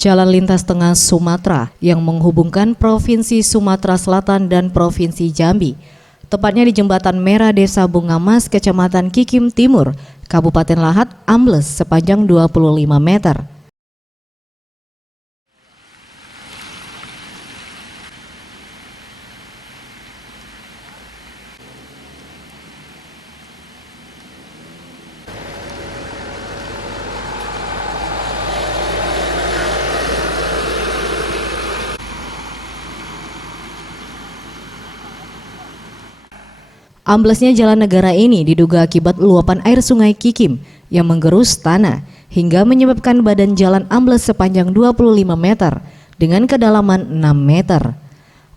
Jalan lintas tengah Sumatera yang menghubungkan Provinsi Sumatera Selatan dan Provinsi Jambi, tepatnya di Jembatan Merah Desa Bunga Mas, Kecamatan Kikim Timur, Kabupaten Lahat, ambles sepanjang 25 meter. Amblesnya jalan negara ini diduga akibat luapan air sungai Kikim yang menggerus tanah hingga menyebabkan badan jalan ambles sepanjang 25 meter dengan kedalaman 6 meter.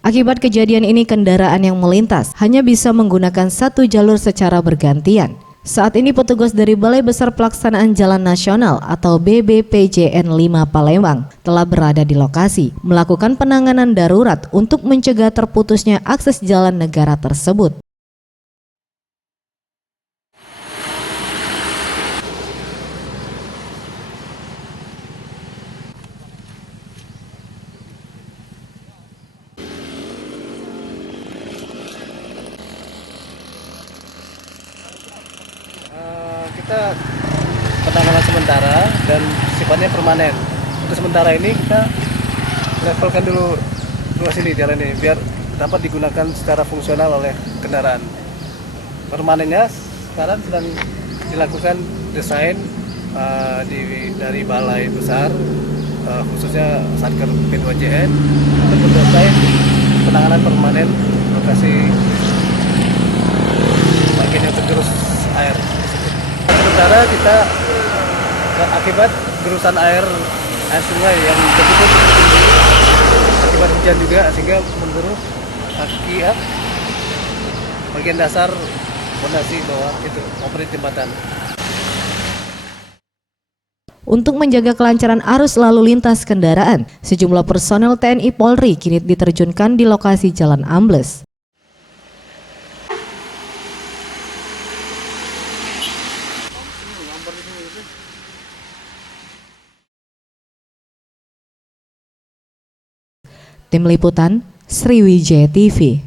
Akibat kejadian ini kendaraan yang melintas hanya bisa menggunakan satu jalur secara bergantian. Saat ini petugas dari Balai Besar Pelaksanaan Jalan Nasional atau BBPJN 5 Palembang telah berada di lokasi melakukan penanganan darurat untuk mencegah terputusnya akses jalan negara tersebut. Kita penanganan sementara dan sifatnya permanen. Untuk sementara ini kita levelkan dulu ruas ini, jalan ini, biar dapat digunakan secara fungsional oleh kendaraan. Permanennya sekarang sedang dilakukan desain dari Balai Besar, khususnya Satker P2JN, untuk mendesain penanganan permanen lokasi bagian yang tergerus air. Sementara kita akibat gerusan air sungai yang begitu akibat hujan juga sehingga mengerus kaki bagian dasar fondasi bawah itu operasi jembatan. Untuk menjaga kelancaran arus lalu lintas kendaraan, sejumlah personel TNI Polri kini diterjunkan di lokasi jalan ambles. Tim Liputan, Sriwijaya TV.